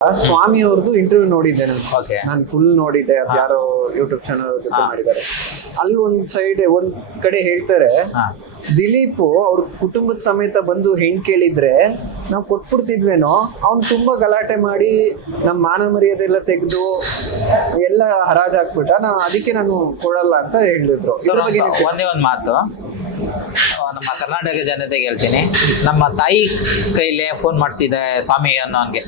ಸ್ವಾಮಿ ಅವ್ರದ್ದು ಇಂಟರ್ವ್ಯೂ ನೋಡಿದ್ದೆ ನಾನು. ಓಕೆ. ನಾನು ಫುಲ್ ನೋಡಿದ್ದೆ. ಅದ್ ಯಾರೋ ಯೂಟ್ಯೂಬ್ ಚಾನಲ್ ಜೊತೆ ಮಾಡಿದ್ದಾರೆ. ಅಲ್ಲಿ ಒಂದ್ ಕಡೆ ಹೇಳ್ತಾರೆ, ದಿಲೀಪ್ ಅವ್ರ ಕುಟುಂಬದ ಸಮೇತ ಬಂದು ಹೆಣ್ ಕೇಳಿದ್ರೆ ನಾವು ಕೊಟ್ಬಿಡ್ತಿದ್ವೇನೋ, ಅವ್ನು ತುಂಬಾ ಗಲಾಟೆ ಮಾಡಿ ನಮ್ಮ ಮಾನ ಮರ್ಯಾದೆ ಎಲ್ಲ ತೆಗೆದು ಎಲ್ಲ ಹರಾಜ್ ಹಾಕ್ಬಿಟ್ಟ, ಅದಕ್ಕೆ ನಾನು ಕೊಡಲ್ಲ ಅಂತ ಹೇಳಿದ್ರು. ಒಂದೇ ಒಂದು ಮಾತು ನಮ್ಮ ಕರ್ನಾಟಕ ಜನತೆಗೆ ಹೇಳ್ತೀನಿ. ನಮ್ಮ ತಾಯಿ ಕೈಲೇ ಫೋನ್ ಮಾಡಿಸಿದೆ ಸ್ವಾಮಿ ಅನ್ನೋನ್ಗೆ,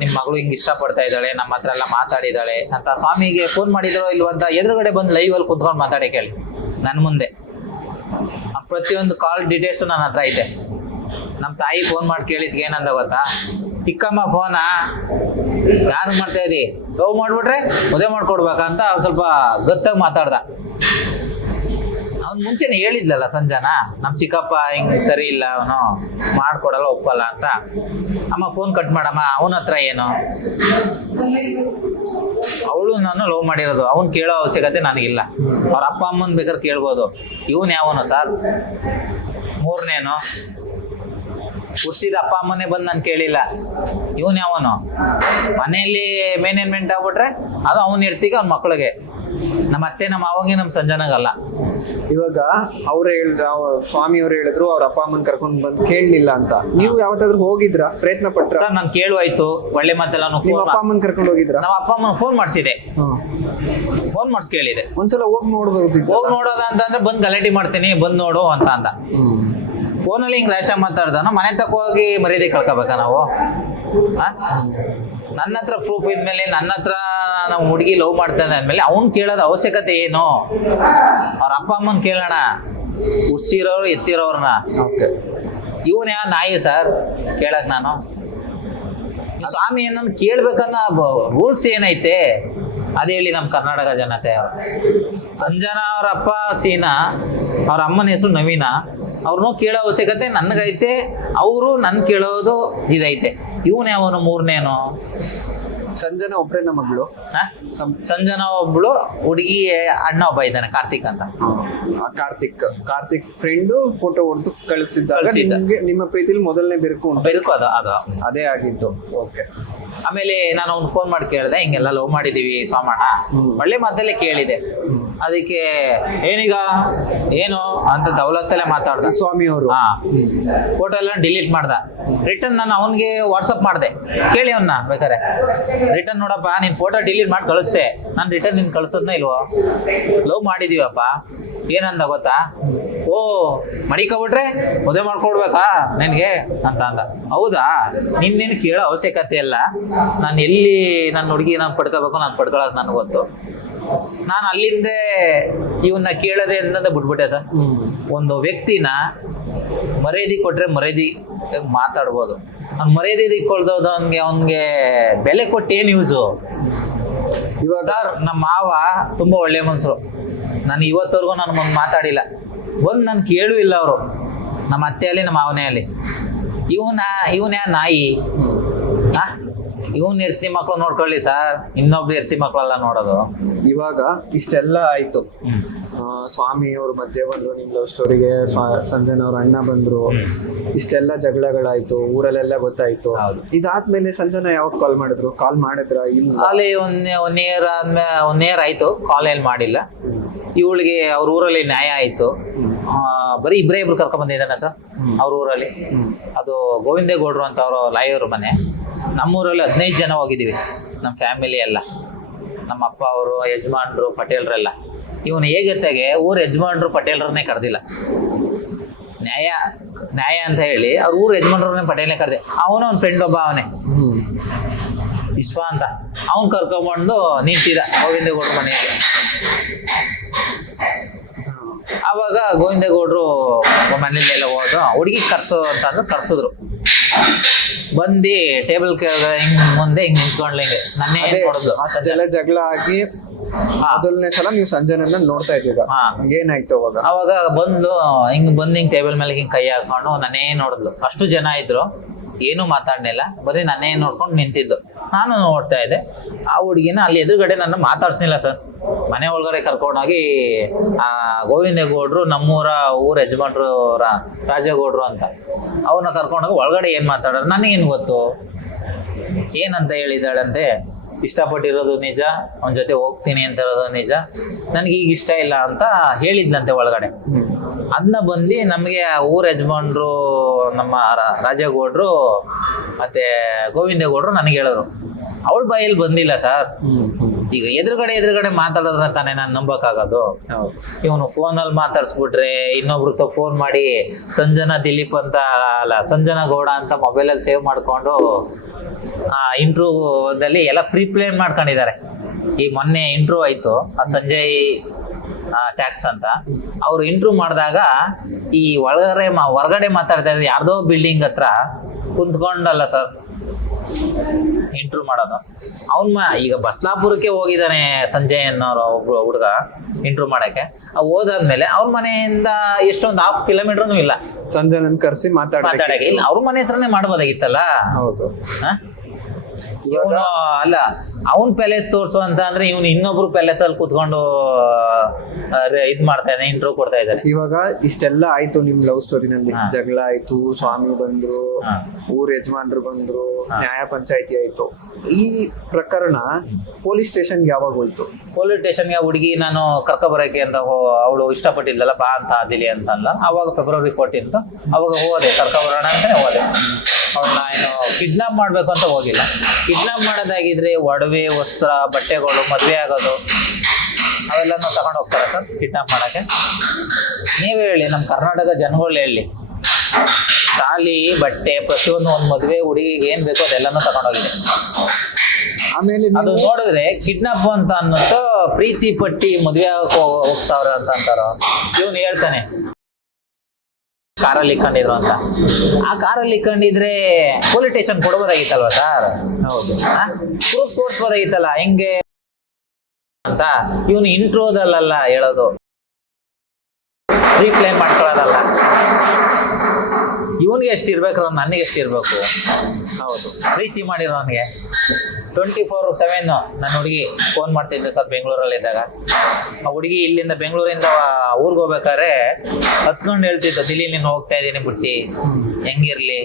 ನಿಮ್ಮ ಮಗಳು ಹಿಂಗೆ ಇಷ್ಟಪಡ್ತಾ ಇದ್ದಾಳೆ, ನಮ್ಮ ಹತ್ರ ಎಲ್ಲ ಮಾತಾಡಿದಾಳೆ ಅಂತ ಸ್ವಾಮಿಗೆ ಫೋನ್ ಮಾಡಿದ್ರು ಇಲ್ವಂತ ಎದುರುಗಡೆ ಬಂದು ಲೈವ್ ಅಲ್ಲಿ ಕುತ್ಕೊಂಡು ಮಾತಾಡಿ ಕೇಳಿ ನನ್ನ ಮುಂದೆ. ಪ್ರತಿಯೊಂದು ಕಾಲ್ ಡೀಟೇಲ್ಸ್ ನನ್ನ ಹತ್ರ ಐತೆ. ನಮ್ಮ ತಾಯಿ ಫೋನ್ ಮಾಡಿ ಕೇಳಿದ್ಗೆ ಏನಂದ ಗೊತ್ತಾ, ಚಿಕ್ಕಮ್ಮ ಫೋನಾ ಯಾರು ಮಾಡ್ತಾ ಇದ್ದಿ, ಲವ್ ಮಾಡ್ಬಿಟ್ರೆ ಮದುವೆ ಮಾಡ್ಕೊಡ್ಬೇಕಂತ ಸ್ವಲ್ಪ ಗತ್ತಾಗಿ ಮಾತಾಡ್ದ. ಅವ್ನು ಮುಂಚೆನೆ ಹೇಳಿದ್ಲಲ್ಲ ಸಂಜನಾ, ನಮ್ಮ ಚಿಕ್ಕಪ್ಪ ಹಿಂಗ್ ಸರಿ ಇಲ್ಲ, ಅವನು ಮಾಡ್ಕೊಡಲ್ಲ, ಒಪ್ಪಲ್ಲ ಅಂತ. ಅಮ್ಮ ಫೋನ್ ಕಟ್ ಮಾಡಮ್ಮ, ಅವನ ಹತ್ರ ಏನು, ಅವಳು ನಾನು ಲವ್ ಮಾಡಿರೋದು, ಅವ್ನು ಕೇಳೋ ಅವಶ್ಯಕತೆ ನನಗಿಲ್ಲ. ಅವ್ರ ಅಪ್ಪ ಅಮ್ಮನ್ ಬೇಕಾದ್ರೆ ಕೇಳ್ಬೋದು. ಇವನ್ ಯಾವನು ಸರ್, ಮೂರನೇನು ಹುಡ್ಸಿದ ಅಪ್ಪ ಅಮ್ಮನೇ ಬಂದು ನಾನು ಕೇಳಿಲ್ಲ, ಇವನ್ ಯಾವನು ಮನೆಯಲ್ಲಿ ಮೇನೇಜ್ಮೆಂಟ್ ಆಗ್ಬಿಟ್ರೆ ಅದು ಅವನ್ ಇರ್ತಿಗೆ ಅವ್ನ ಮಕ್ಳಿಗೆ. ನಮ್ಮ ಅತ್ತೆ ನಮ್ಮ ಅವಂಗೆ ನಮ್ಮ ಸಂಜನಾಗಲ್ಲ. ಇವಾಗ ಸ್ವಾಮಿ ಅವ್ರು ಹೇಳಿದ್ರು ಅವ್ರ ಅಪ್ಪ ಅಮ್ಮನ್ ಕರ್ಕೊಂಡ್ ಬಂದು ಕೇಳಲಿಲ್ಲ ಅಂತ. ನೀವು ಯಾವತ್ತಾದ್ರೂ ಹೋಗಿದ್ರ, ಪ್ರಯತ್ನ ಪಟ್ರ? ಸರ್ ನಾನು ಕೇಳುವಾಯ್ತು, ಒಳ್ಳೆ ಮಾತೆಲ್ಲ. ನಿಮ್ಮ ಅಪ್ಪ ಅಮ್ಮನ್ ಕರ್ಕೊಂಡು ಹೋಗಿದ್ರ? ನಮ್ಮ ಅಪ್ಪ ಅಮ್ಮನ ಫೋನ್ ಮಾಡಿಸಿದೆ, ಫೋನ್ ಮಾಡಿಸಿ ಕೇಳಿದೆ. ಒಂದ್ಸಲ ಹೋಗಿ ನೋಡ್ಬೋದು. ಹೋಗಿ ನೋಡೋದ ಅಂತಂದ್ರೆ ಬಂದ್ ಗಲಾಟೆ ಮಾಡ್ತೀನಿ, ಬಂದ್ ನೋಡು ಅಂತ ಅಂದ. ಫೋನಲ್ಲಿ ಹಿಂಗ್ ರ್ಯಾಶ ಮಾತಾಡ್ದಾನ, ಮನೆ ತಕ್ಕ ಹೋಗಿ ಮರ್ಯಾದೆ ಕಳ್ಕೋಬೇಕಾ ನಾವು? ನನ್ನ ಹತ್ರ ಪ್ರೂಫ್ ಇದ್ಮೇಲೆ, ನನ್ನ ಹತ್ರ ನಾವು ಹುಡುಗಿ ಲವ್ ಮಾಡ್ತಾನೆ ಅಂದ್ಮೇಲೆ ಅವ್ನ್ ಕೇಳೋದ ಅವಶ್ಯಕತೆ ಏನು? ಅವ್ರ ಅಪ್ಪ ಅಮ್ಮನ್ ಕೇಳೋಣ, ಹುಡ್ಸಿರೋರು ಎತ್ತಿರೋರ್ನ. ಇವನ್ ಯಾ ನಾಯಿ ಸರ್ ಕೇಳಕ್ ನಾನು? ಸ್ವಾಮಿ ಏನನ್ನ ಕೇಳ್ಬೇಕನ್ನ ರೂಲ್ಸ್ ಏನೈತೆ ಅದೇ ಹೇಳಿ ನಮ್ಮ ಕರ್ನಾಟಕ ಜನತೆ. ಸಂಜನಾ ಅವ್ರ ಅಪ್ಪ ಸೀನಾ, ಅವ್ರ ಅಮ್ಮನ ಹೆಸರು ನವೀನಾ, ಅವ್ರನ್ನೂ ಕೇಳೋ ಅವಶ್ಯಕತೆ ನನ್ಗೈತೆ, ಅವರು ನನ್ ಕೇಳೋದು ಇದೈತೆ. ಇವನ್ ಯಾವನು ಮೂರನೇನು? ಸಂಜನಾ ಒಬ್ರೇನ ಮಗಳು? ಸಂಜನಾ ಒಬ್ಳು, ಹುಡುಗಿ ಅಣ್ಣ ಒಬ್ಬ ಇದ್ದಾನೆ ಕಾರ್ತಿಕ್ ಅಂತ. ಕಾರ್ತಿಕ್ ಫ್ರೆಂಡ್ ಫೋಟೋ ಹೊಡೆದು ಕಳಿಸಿದ್ದಾಗ ನಿಮ್ಮ ಪ್ರೀತಿಲಿ ಮೊದಲನೇ ಬೆರುಕು ಅದು ಅದೇ ಆಗಿತ್ತು. ಓಕೆ. ಆಮೇಲೆ ನಾನು ಅವ್ನು ಫೋನ್ ಮಾಡಿ ಕೇಳಿದೆ, ಹಿಂಗೆಲ್ಲ ಲವ್ ಮಾಡಿದೀವಿ ಸೋಮಣ್ಣ, ಒಳ್ಳೆ ಮಾತಲ್ಲೇ ಕೇಳಿದೆ. ಅದಕ್ಕೆ ಏನೀಗ ಏನು ಅಂತ ದೌಲತ್ತಲ್ಲೇ ಮಾತಾಡ್ದ ಸ್ವಾಮಿ ಅವರು. ಫೋಟೋ ಎಲ್ಲ ಡಿಲೀಟ್ ಮಾಡ್ದ. ರಿಟರ್ನ್ ನಾನು ಅವನ್ಗೆ ವಾಟ್ಸಪ್ ಮಾಡಿದೆ, ಕೇಳಿ ಅವನ್ನ ಬೇಕಾರೆ ರಿಟರ್ನ್ ನೋಡಪ್ಪ, ನೀನ್ ಫೋಟೋ ಡಿಲೀಟ್ ಮಾಡಿ ಕಳಿಸ್ದೆ, ನಾನು ರಿಟರ್ನ್ ನಿನ್ ಕಳ್ಸೋದ್ನ ಇಲ್ವೋ? ಲವ್ ಮಾಡಿದೀವಪ್ಪ, ಏನಂದ ಗೊತ್ತಾ, ಓ ಮಡಿಕೊಬಿಟ್ರೆ ಮದುವೆ ಮಾಡ್ಕೊಡ್ಬೇಕಾ ನಿನ್ಗೆ ಅಂತ ಅಂದ. ಹೌದಾ, ನಿನ್ನೇನು ಕೇಳೋ ಅವಶ್ಯಕತೆ ಇಲ್ಲ, ನಾನು ಎಲ್ಲಿ ನನ್ನ ಹುಡುಗಿ ನಾನು ಪಡ್ಕೋಬೇಕು, ನಾನು ಪಡ್ಕೊಳ್ಳೋದು ನನಗೆ ಗೊತ್ತು. ನಾನು ಅಲ್ಲಿಂದ ಇವನ್ನ ಕೇಳದೆ ಅಂತ ಬಿಟ್ಬಿಟ್ಟೆ ಸರ್. ಒಂದು ವ್ಯಕ್ತಿನ ಮರ್ಯಾದೆ ಕೊಟ್ರೆ ಮರ್ಯಾದೆ ಮಾತಾಡ್ಬೋದು, ಅವ್ನು ಮರ್ಯಾದೆ ಕೊಳ್ದೋದು ಅವ್ನಿಗೆ ಬೆಲೆ ಕೊಟ್ಟು ಏನು ಯೂಸು? ಇವಾಗ ಸರ್ ನಮ್ಮ ಮಾವ ತುಂಬಾ ಒಳ್ಳೆ ಮನ್ಸರು, ನಾನು ಇವತ್ತವರೆಗೂ ನಾನು ಮುಂದೆ ಮಾತಾಡಿಲ್ಲ, ಬಂದು ನಾನು ಕೇಳೂ ಇಲ್ಲ ಅವರು, ನಮ್ಮ ಅತ್ತೆಯಲ್ಲಿ ನಮ್ಮ ಮಾವನೇ ಅಲ್ಲಿ. ಇವನ್ ಯಾ ನಾಯಿ? ಇವನ್ ಎರ್ತಿ ಮಕ್ಳು ನೋಡ್ಕೊಳ್ಳಿ ಸರ್, ಇನ್ನೊಬ್ರು ಎರ್ತಿ ಮಕ್ಳೆಲ್ಲ ನೋಡೋದು. ಇವಾಗ ಇಷ್ಟೆಲ್ಲ ಆಯ್ತು, ಸ್ವಾಮಿ ಅವ್ರ ಮಧ್ಯೆ ಬಂದ್ರು, ನಿಮ್ ಲವ್ ಸ್ಟೋರಿಗೆ ಸಂಜನಾ ಅವ್ರ ಅಣ್ಣ ಬಂದ್ರು, ಇಷ್ಟೆಲ್ಲ ಜಗಳಗಳಾಯ್ತು, ಊರಲ್ಲೆಲ್ಲ ಗೊತ್ತಾಯ್ತು. ಇದಾದ್ಮೇಲೆ ಸಂಜನಾ ಯಾವಾಗ ಕಾಲ್ ಮಾಡಿದ್ರು? ಕಾಲ್ ಮಾಡಿದ್ರ? ಇಲ್ಲ, ಅಲ್ಲಿ ಒನ್ ಇಯರ್ ಆಯ್ತು, ಕಾಲ್ ಏನ್ ಮಾಡಿಲ್ಲ. ಇವಳಿಗೆ ಅವ್ರ ಊರಲ್ಲಿ ನ್ಯಾಯ ಆಯ್ತು, ಬರೀ ಇಬ್ರು ಕರ್ಕೊಂಡ್ ಬಂದಿದ್ದಾನೆ ಸರ್ ಅವ್ರ ಊರಲ್ಲಿ. ಅದು ಗೋವಿಂದೇಗೌಡರು ಅಂತ ಅವರು ಲಾಯರ್ ಮನೆ. ನಮ್ಮೂರಲ್ಲಿ 15 ಜನ ಹೋಗಿದ್ದೀವಿ, ನಮ್ಮ ಫ್ಯಾಮಿಲಿ ಎಲ್ಲ, ನಮ್ಮ ಅಪ್ಪ ಅವರು, ಯಜಮಾನ್ರು, ಪಟೇಲ್ರೆಲ್ಲ. ಇವನು ಹೇಗೆತ್ತಾಗೆ ಊರ ಯಜಮಾನ್ರು ಪಟೇಲ್ರನ್ನೇ ಕರೆದಿಲ್ಲ, ನ್ಯಾಯ ಅಂತ ಹೇಳಿ ಅವ್ರ ಊರ ಯಜಮಾನ್ರನ್ನೇ ಪಟೇಲ್ನೇ ಕರೆದೆ. ಅವನು ಅವ್ನ ಫ್ರೆಂಡ್ ಒಬ್ಬ ಅವನೇ ವಿಶ್ವ ಅಂತ, ಅವ್ನು ಕರ್ಕೊಂಡ್ಬಂದು ನಿಂತಿದ್ದ ಗೋವಿಂದೇಗೌಡರು ಮನೆಯಲ್ಲಿ. ಆವಾಗ ಗೋವಿಂದೇಗೌಡರು ಮನೇಲಿ ಎಲ್ಲ ಹೋದ್ರು, ಹುಡುಗಿ ಕರ್ಸು ಅಂತಂದ್ರೆ ಕರ್ಸಿದ್ರು. ಬಂದು ಟೇಬಲ್ ಹಿಂಗ್ ಮುಂದೆ ಹಿಂಗ್ ನಿಂತ್ಕೊಂಡ್ಲ, ಹಿಂಗೆ ನನ್ನೇ ನೋಡಿದ್ಲು. ಅಷ್ಟೆಲ್ಲ ಜಗಳ ಆಗಿ ಮೊದಲನೇ ಸಲ ನೀವು ಸಂಜನನ್ನ ನೋಡ್ತಾ ಇದ್ದೀಗ, ಏನಾಯ್ತು ಅವಾಗ? ಅವಾಗ ಬಂದು ಹಿಂಗ್ ಟೇಬಲ್ ಮೇಲೆ ಹಿಂಗ್ ಕೈ ಹಾಕೊಂಡು ನನ್ನೇ ನೋಡಿದ್ಲು. ಅಷ್ಟು ಜನ ಇದ್ರು, ಏನು ಮಾತಾಡ್ಲಿಲ್ಲ, ಬರೀ ನನ್ನೇ ನೋಡ್ಕೊಂಡು ನಿಂತಿದ್ದು. ನಾನು ನೋಡ್ತಾ ಇದ್ದೆ. ಆ ಹುಡುಗಿನ ಅಲ್ಲಿ ಎದುರುಗಡೆ ನನ್ನ ಮಾತಾಡ್ಸ್ನಿಲ್ಲ ಸರ್. ಮನೆ ಒಳಗಡೆ ಕರ್ಕೊಂಡೋಗಿ ಆ ಗೋವಿಂದೇಗೌಡರು, ನಮ್ಮೂರ ಯಜಮಾನ್ರು ರಾಜೇಗೌಡರು ಅಂತ, ಅವ್ರನ್ನ ಕರ್ಕೊಂಡೋಗಿ ಒಳಗಡೆ ಏನ್ ಮಾತಾಡೋರು ನನಗೇನು ಗೊತ್ತು. ಏನಂತ ಹೇಳಿದಾಳಂತೆ, ಇಷ್ಟಪಟ್ಟಿರೋದು ನಿಜ, ಅವನ ಜೊತೆ ಹೋಗ್ತೀನಿ ಅಂತ ಇರೋದು ನಿಜ, ನನಗೆ ಈಗ ಇಷ್ಟ ಇಲ್ಲ ಅಂತ ಹೇಳಿದ್ಲಂತೆ ಒಳಗಡೆ. ಅದನ್ನ ಬಂದು ನಮಗೆ ಊರ ಯಜಮಾನ್ರು, ನಮ್ಮ ರಾಜೇಗೌಡರು ಮತ್ತೆ ಗೋವಿಂದೇಗೌಡರು ನನಗೆ ಹೇಳೋರು. ಅವಳ ಬಾಯಲ್ಲಿ ಬಂದಿಲ್ಲ ಸರ್. ಈಗ ಎದುರುಗಡೆ ಮಾತಾಡಿದ್ರೆ ತಾನೇ ನಾನು ನಂಬಕ್ಕಾಗೋದು. ಇವನು ಫೋನಲ್ಲಿ ಮಾತಾಡ್ಸ್ಬಿಟ್ರೆ ಇನ್ನೊಬ್ರು ಫೋನ್ ಮಾಡಿ ಸಂಜನಾ ದಿಲೀಪ್ ಅಂತ, ಅಲ್ಲ ಸಂಜನಾ ಗೌಡ ಅಂತ ಮೊಬೈಲಲ್ಲಿ ಸೇವ್ ಮಾಡ್ಕೊಂಡು ಇಂಟ್ರೂದಲ್ಲಿ ಎಲ್ಲ ಪ್ಲಾನ್ ಮಾಡ್ಕೊಂಡಿದ್ದಾರೆ. ಈ ಮೊನ್ನೆ ಇಂಟ್ರೂ ಆಯ್ತು, ಆ ಸಂಜಯ್ ಟ್ಯಾಕ್ಸ್ ಅಂತ ಅವ್ರು ಇಂಟ್ರೂ ಮಾಡಿದಾಗ ಈ ಹೊರಗಡೆ ಮಾತಾಡ್ತಾ ಇದ್ದಾರೆ ಯಾರ್ದೋ ಬಿಲ್ಡಿಂಗ್ ಹತ್ರ ಕುಂತ್ಕೊಂಡಲ್ಲ ಸರ್ ಇಂಟ್ರೂ ಮಾಡೋದು. ಈಗ ಬಸ್ಲಾಪುರಕ್ಕೆ ಹೋಗಿದ್ದಾನೆ ಸಂಜಯ್ ಅನ್ನೋರು ಒಬ್ರು ಹುಡುಗ ಇಂಟ್ರೂ ಮಾಡಕ್ಕೆ. ಹೋದಾದ್ಮೇಲೆ ಅವ್ರ ಮನೆಯಿಂದ ಎಷ್ಟೊಂದು 1/2 ಕಿಲೋಮೀಟರ್ನು ಇಲ್ಲ ಸಂಜನನ್ ಕರ್ಸಿ ಮಾತಾಡಕ್ಕೆ. ಇಲ್ಲ, ಅವ್ರ ಮನೆ ಹತ್ರನೇ ಮಾಡ್ಬೋದಾಗಿತ್ತಲ್ಲ. ಹೌದು. ಇವನು ಅಲ್ಲ, ಅವನ್ ಪ್ಯಾಲೇಸ್ ತೋರ್ಸು ಅಂತ ಅಂದ್ರೆ ಇವನು ಇನ್ನೊಬ್ರು ಪ್ಯಾಲೇಸ್ ಅಲ್ಲಿ ಕೂತ್ಕೊಂಡು ಇದ್ ಮಾಡ್ತಾ ಇದ್ದಾನೆ, ಇಂಟ್ರೋ ಕೊಡ್ತಾ ಇದ್ದಾರೆ. ಇವಾಗ ಇಷ್ಟೆಲ್ಲ ಆಯ್ತು ನಿಮ್ ಲವ್ ಸ್ಟೋರಿನಲ್ಲಿ. ಜಗಳ ಆಯ್ತು, ಸ್ವಾಮಿ ಬಂದ್ರು, ಊರ್ ಯಜಮಾನ್ರು ಬಂದ್ರು, ನ್ಯಾಯ ಪಂಚಾಯತಿ ಆಯ್ತು. ಈ ಪ್ರಕರಣ ಪೊಲೀಸ್ ಸ್ಟೇಷನ್ಗೆ ಯಾವಾಗ ಹೋಯ್ತು? ಪೊಲೀಸ್ ಸ್ಟೇಷನ್ಗೆ ಹುಡುಗಿ ನಾನು ಕರ್ಕೊಬರಕ್ಕೆ ಅಂತ ಅವಳು ಇಷ್ಟಪಟ್ಟಿದ್ದಲ್ಲ, ಬಾ ಅಂತ ಆದಿಲಿ ಅಂತ ಅಲ್ಲ. ಅವಾಗ ಫೆಬ್ರವರಿ 14 ಅವಾಗ ಹೋದೆ, ಕರ್ಕೊಬರೋಣ ಅಂತಾನೆ ಹೋದೆ. ಅವಳನ್ನ ಏನು ಕಿಡ್ನಾಪ್ ಮಾಡ್ಬೇಕು ಅಂತ ಹೋಗಿಲ್ಲ. ಕಿಡ್ನಾಪ್ ಮಾಡೋದಾಗಿದ್ರೆ ಒಡವೆ, ವಸ್ತ್ರ, ಬಟ್ಟೆಗಳು, ಮದುವೆ ಆಗೋದು ಅವೆಲ್ಲನೂ ತಗೊಂಡು ಹೋಗ್ತಾರೆ ಸರ್ ಕಿಡ್ನಾಪ್ ಮಾಡಕ್ಕೆ. ನೀವೇ ಹೇಳಿ, ನಮ್ಮ ಕರ್ನಾಟಕ ಜನಗಳು ಹೇಳಿ, ತಾಲಿ, ಬಟ್ಟೆ, ಪ್ರತಿಯೊಂದು ಒಂದು ಮದುವೆ ಹುಡುಗಿಗೆ ಏನ್ ಬೇಕೋ ಅದೆಲ್ಲನೂ ತಗೊಂಡೋಗಿದೆ. ಆಮೇಲೆ ಅದು ನೋಡಿದ್ರೆ ಕಿಡ್ನಾಪ್ ಅಂತ ಅನ್ನೋದು ಪ್ರೀತಿ ಪಟ್ಟಿ ಮದುವೆ ಹೋಗ್ತಾವ್ರ ಅಂತ ಅಂತಾರೋ. ಇವನು ಹೇಳ್ತಾನೆ ಕಾರಲ್ಲಿ ಇಕ್ಕೊಂಡಿದ್ರು ಅಂತ. ಆ ಕಾರಲ್ಲಿ ಇಕ್ಕೊಂಡಿದ್ರೆ ಪೊಲೀಸ್ ಸ್ಟೇಷನ್ ಕೊಡ್ಬೋದಾಗಿತ್ತಲ್ವ ಸರ್? ಹೌದು, ಪ್ರೂಫ್ ತೋರಿಸ್ಬೋದಾಗಿತ್ತಲ್ಲ ಹಿಂಗೆ ಅಂತ. ಇವನು ಇಂಟ್ರೋದಲ್ಲ ಹೇಳೋದು, ರೀಕ್ಲೈಮ್ ಮಾಡ್ಕೊಳ್ಳೋದಲ್ಲ. ಇವನ್ಗೆ ಎಷ್ಟು ಇರ್ಬೇಕು, ನನಗೆ ಎಷ್ಟು ಇರ್ಬೇಕು? ಹೌದು, ಪ್ರೀತಿ ಮಾಡಿರೋನ್ಗೆ 24/7 ನನ್ನ ಹುಡುಗಿ ಫೋನ್ ಮಾಡ್ತಿದ್ದೆ ಸರ್ ಬೆಂಗಳೂರಲ್ಲಿದ್ದಾಗ. ಆ ಹುಡುಗಿ ಇಲ್ಲಿಂದ ಬೆಂಗಳೂರಿಂದ ಊರಿಗೆ ಹೋಗ್ಬೇಕಾದ್ರೆ ಹತ್ಕೊಂಡು ಹೇಳ್ತಿದ್ದ, ದಿಲ್ಲಿ ನೀನು ಹೋಗ್ತಾ ಇದ್ದೀನಿ ಬಿಟ್ಟು, ಹೆಂಗಿರ್ಲಿ.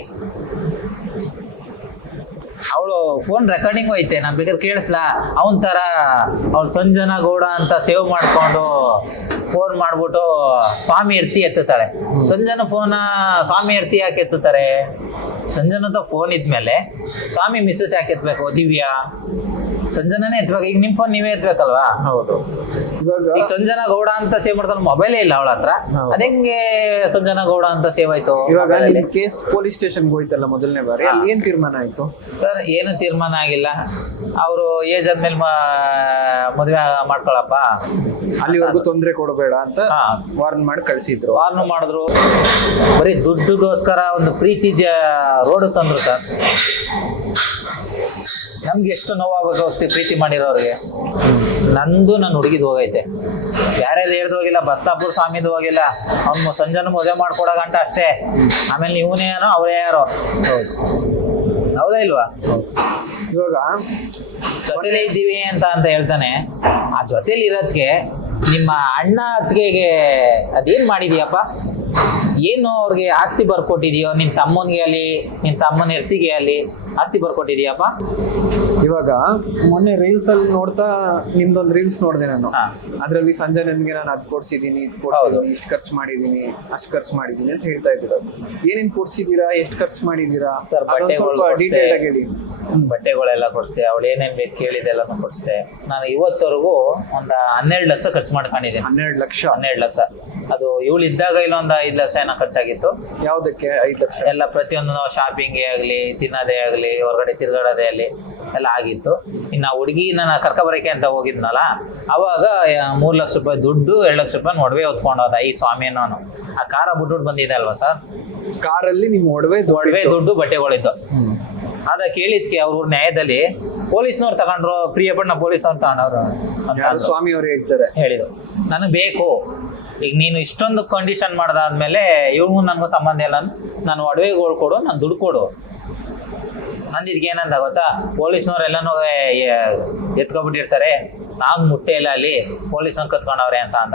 ಅವಳು ಫೋನ್ ರೆಕಾರ್ಡಿಂಗು ಐತೆ, ನಾನು ಬೇಕಾದ್ರೆ ಕೇಳಿಸ್ಲಾ. ಅವನ ಥರ ಅವಳು ಸಂಜನಾ ಗೌಡ ಅಂತ ಸೇವ್ ಮಾಡ್ಕೊಂಡು ಫೋನ್ ಮಾಡ್ಬಿಟ್ಟು ಸ್ವಾಮಿ ಎತ್ತಿ ಎತ್ತುತ್ತಾಳೆ. ಸಂಜನಾ ಫೋನ ಸ್ವಾಮಿ ಎತ್ತಿ ಯಾಕೆ ಎತ್ತುತ್ತಾರೆ? ಸಂಜನದ ಫೋನ್ ಇದ್ಮೇಲೆ ಸ್ವಾಮಿ ಮಿಸ್ಸಸ್ ಯಾಕೆ ಎತ್ತಬೇಕು? ದಿವ್ಯಾ ಸಂಜನಾನೇ ಎತ್ಬೇಕು. ಈಗ ನಿಮ್ ಫೋನ್ ನೀವೇ ಎತ್ಬೇಕಲ್ವಾ? ಹೌದು. ಈಗ ಸಂಜನಾ ಗೌಡ ಅಂತ ಸೇವ್ ಮಾಡ್ಕೊಂಡು ಮೊಬೈಲೇ ಇಲ್ಲ ಅವಳ ಹತ್ರ, ಅದಂಗೆ ಸಂಜನಾ ಗೌಡ ಅಂತ ಸೇವ್ ಆಯ್ತು? ಇವಾಗ ನಿಮ್ ಕೇಸ್ ಪೊಲೀಸ್ ಸ್ಟೇಷನ್ಗೆ ಹೋಯ್ತಲ್ಲ ಮೊದಲನೇ ಬಾರಿ, ಅಲ್ಲಿ ಏನ್ ತೀರ್ಮಾನ ಆಯ್ತು ಸರ್? ಏನು ತೀರ್ಮಾನ ಆಗಿಲ್ಲ. ಅವರು ಏಜ್ ಆದ್ಮೇಲೆ ಮದುವೆ ಮಾಡ್ಕೊಳಪ್ಪ, ಅಲ್ಲಿವರೆಗೂ ತೊಂದರೆ ಕೊಡಬೇಡ ಅಂತ ವಾರ್ನ್ ಮಾಡಿ ಕಳ್ಸಿದ್ರು. ವಾರ್ನ್ ಮಾಡಿದ್ರು. ಬರೀ ದುಡ್ಡುಗೋಸ್ಕರ ಒಂದು ಪ್ರೀತಿ ರೋಡ್ ತಂದ್ರು ಸರ್. ನಮ್ಗೆ ಎಷ್ಟು ನೋವಾಗಬೇಕು ಪ್ರೀತಿ ಮಾಡಿರೋರಿಗೆ. ನಂದು ನನ್ನ ಹುಡುಗಿದ್ ಹೋಗೈತೆ, ಯಾರ್ಯಾರು ಹೇಳ್ದು ಹೋಗಿಲ್ಲ. ಬಸ್ತಾಪುರ ಸ್ವಾಮಿದು ಹೋಗಿಲ್ಲ, ಅವ್ನು ಸಂಜನ ಮದುವೆ ಮಾಡ್ಕೊಡೋ ಗಂಟ ಅಷ್ಟೇ. ಆಮೇಲೆ ಇವನೇನೋ ಅವರೇ ಯಾರೋ. ಹೌದಾ ಇಲ್ವಾ? ಇವಾಗ ಜೊತೆಲೇ ಇದ್ದೀವಿ ಅಂತ ಹೇಳ್ತಾನೆ. ಆ ಜೊತೆಲಿ ಇರೋದಕ್ಕೆ ನಿಮ್ಮ ಅಣ್ಣ ಅತ್ತಿಗೆಗೆ ಅದೇನ್ ಮಾಡಿದೀಯಪ್ಪ? ಏನು ಅವ್ರಿಗೆ ಆಸ್ತಿ ಬರ್ಕೊಟ್ಟಿದೀಯೋ? ನಿನ್ ತಮ್ಮನ್ಗೆ ಅಲ್ಲಿ, ನಿನ್ ತಮ್ಮನ ಹೆರ್ತಿಗೆ ಅಲ್ಲಿ ಆಸ್ತಿ ಬರ್ಕೊಟ್ಟಿದೀಯಪ್ಪ? ಇವಾಗ ಮೊನ್ನೆ ರೀಲ್ಸ್ ಅಲ್ಲಿ ನೋಡ್ತಾ ನಿಮ್ದೊಂದು ರೀಲ್ಸ್ ನೋಡಿದೆ ನಾನು. ಅದ್ರಲ್ಲಿ ಸಂಜೆ ನನ್ಗೆ ನಾನು ಅದ್ ಕೊಡ್ಸಿದೀನಿ, ಇದ್ ಕೊಡ್ಸಿದೀನಿ, ಇಷ್ಟು ಖರ್ಚು ಮಾಡಿದೀನಿ, ಅಷ್ಟು ಖರ್ಚು ಮಾಡಿದೀನಿ ಅಂತ ಹೇಳ್ತಾ ಇದ್ದೀರಾ. ಏನೇನ್ ಕೊಡ್ಸಿದೀರಾ, ಎಷ್ಟು ಖರ್ಚು ಮಾಡಿದೀರಾ ಸರ್? ಡೀಟೇಲ್ ಆಗಿ ಹೇಳಿ. ಬಟ್ಟೆಗಳೆಲ್ಲ ಕೊಡಿಸ್ದೆ, ಅವಳು ಏನೇನ್ ಬೇಕು ಕೇಳಿದೆಲ್ಲನೂ ಕೊಡಿಸ್ದೆ. ನಾನು ಇವತ್ತವರೆಗೂ ಒಂದು 12 ಲಕ್ಷ ಖರ್ಚು ಮಾಡ್ಕೊಂಡಿದ್ದೀನಿ. 12 ಲಕ್ಷ? 12 ಲಕ್ಷ. ಅದು ಇವಳು ಇದ್ದಾಗ ಇಲ್ಲೊಂದು 5 ಲಕ್ಷ ಏನೋ ಖರ್ಚಾಗಿತ್ತು. ಯಾವ್ದಕ್ಕೆ 5 ಲಕ್ಷ? ಎಲ್ಲ ಪ್ರತಿಯೊಂದು ಶಾಪಿಂಗೇ ಆಗ್ಲಿ, ತಿನ್ನೋದೇ ಆಗ್ಲಿ, ಹೊರಗಡೆ ತಿರ್ಗಾಡೋದೇ ಆಗ್ಲಿ ಎಲ್ಲ ಆಗಿತ್ತು. ಇನ್ನು ಹುಡುಗಿ ನಾನು ಕರ್ಕೊಬರಕ್ಕೆ ಅಂತ ಹೋಗಿದ್ನಲ್ಲ, ಅವಾಗ 3 ಲಕ್ಷ ರೂಪಾಯಿ ದುಡ್ಡು, 2 ಲಕ್ಷ ರೂಪಾಯಿ ಒಡವೆ ಹೊತ್ಕೊಂಡು ಹೋದ ಈ ಸ್ವಾಮಿ ಅನ್ನೋನು. ಆ ಕಾರ ಬಿಟ್ಬಿಟ್ಟು ಬಂದಿದೆ ಅಲ್ವಾ ಸರ್? ಕಾರಲ್ಲಿ ನಿಮ್ ಒಡವೆ ದುಡ್ಡು ಬಟ್ಟೆಗಳಿದ್ದು. ಅದ ಕೇಳಿದ್ಕೆ ಅವ್ರ ನ್ಯಾಯದಲ್ಲಿ ಪೊಲೀಸ್ನವ್ರು ತಗೊಂಡ್ರು, ಪ್ರಿಯಪಣ್ಣ ಪೊಲೀಸ್ನವ್ರು ತಗೊಂಡವ್ರು ಸ್ವಾಮಿ ಅವ್ರು ಹೇಳ್ತಾರೆ, ಹೇಳಿದ್ರು ನನಗೆ ಬೇಕು. ಈಗ ನೀನು ಇಷ್ಟೊಂದು ಕಂಡೀಷನ್ ಮಾಡ್ದಾದ್ಮೇಲೆ ಇವ್ರಿಗೂ ನನಗೂ ಸಂಬಂಧ ಇಲ್ಲ, ನಾನು ಒಡವೆಗಳು ಕೊಡು, ನಾನು ದುಡ್ಡು ಕೊಡು, ನಂದಿದ್ಗೆ ಏನಂದ ಗೊತ್ತಾ, ಪೊಲೀಸ್ನವ್ರೆಲ್ಲಾನು ಎತ್ಕೊಬಿಟ್ಟಿರ್ತಾರೆ, ನಾನ್ ಮುಟ್ಟೆ ಇಲ್ಲ ಅಲ್ಲಿ, ಪೊಲೀಸ್ನವ್ರು ಕತ್ಕೊಂಡವ್ರೆ ಅಂತ ಅಂದ.